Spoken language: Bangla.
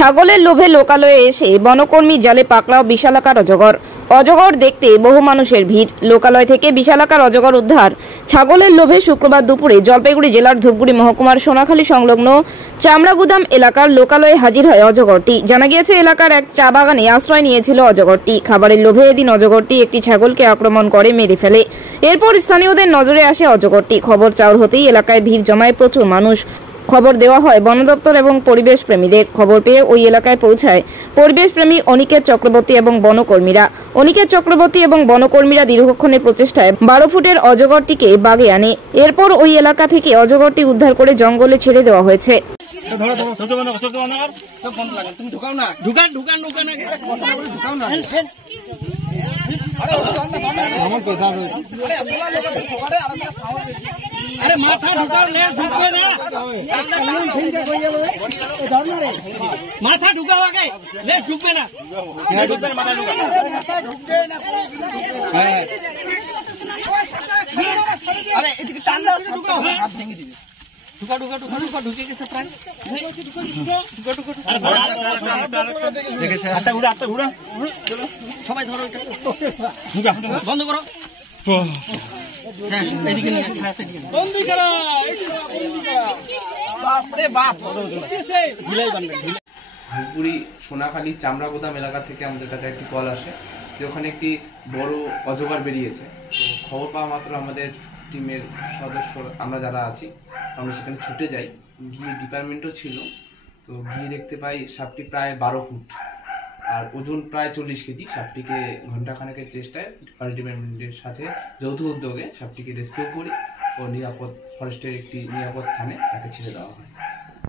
ছাগলের লোভে লোকালয়ে এসে বনকর্মী জালে পাকড়াও বিশালাকার অজগর। অজগর দেখতে বহু মানুষের ভিড়। লোকালয় থেকে বিশালাকার অজগর উদ্ধার। ছাগলের লোভে শুক্রবার দুপুরে জলপাইগুড়ি জেলার ধূপগুড়ি মহকুমার সোনাখালী সংলগ্ন চামড়াগুদাম এলাকার লোকালয়ে হাজির হয় অজগরটি। জানা গিয়েছে, এলাকার এক চা বাগানে আশ্রয় নিয়েছিল অজগরটি। খাবারের লোভে এদিন অজগরটি একটি ছাগলকে আক্রমণ করে মেরে ফেলে। এরপর স্থানীয়দের নজরে আসে অজগরটি। খবর চাউর হতেই এলাকায় ভিড় জমায় প্রচুর মানুষ। খবর দেওয়া হয় বন দপ্তর এবং পরিবেশ প্রেমীদের। খবর পেয়ে ওই এলাকায় পৌঁছায় পরিবেশ প্রেমী অনিকেত চক্রবর্তী এবং বনকর্মীরা। অনিকেত চক্রবর্তী এবং বনকর্মীরা দীর্ঘক্ষণের প্রচেষ্টায় 12 ফুটের অজগরটিকে বাগে আনে। এরপর ওই এলাকা থেকে অজগরটি উদ্ধার করে জঙ্গলে ছেড়ে দেওয়া হয়েছে। अरे माथा ढुकाओ ले ढुकबे ना माथा ढुकाओ आगे ले ढुकबे ना ढुकबे ना माथा ढुकबे ना अरे इधर टांग दो से ढुकाओ हाथ भेंगे दीजिए ढुका ढुका ढुका ढुका ढुके के सब ढुका ढुका देखे से आता उड़ा चलो সবাই ধরো এটা ঢুকা বন্ধ করো ধূপগুড়ি সোনাখালী চামড়াগুদাম এলাকা থেকে আমাদের কাছে একটি কল আসে যে ওখানে একটি বড় অজগর বেরিয়েছে। তো খবর পাওয়া মাত্র আমাদের টিমের সদস্য আমরা যারা আছি আমরা সেখানে ছুটে যাই। গিয়ে ডিপার্টমেন্টও ছিল, তো গিয়ে দেখতে পাই সাপটি প্রায় 12 ফুট আর ওজন প্রায় 40 কেজি। সাপটিকে ঘণ্টাখানেকের চেষ্টায় ফরেস্ট ডিপার্টমেন্টের সাথে যৌথ উদ্যোগে সাপটিকে রেস্কিউ করি ও নিরাপদ ফরেস্টের একটি নিরাপদ স্থানে তাকে ছেড়ে দেওয়া হয়।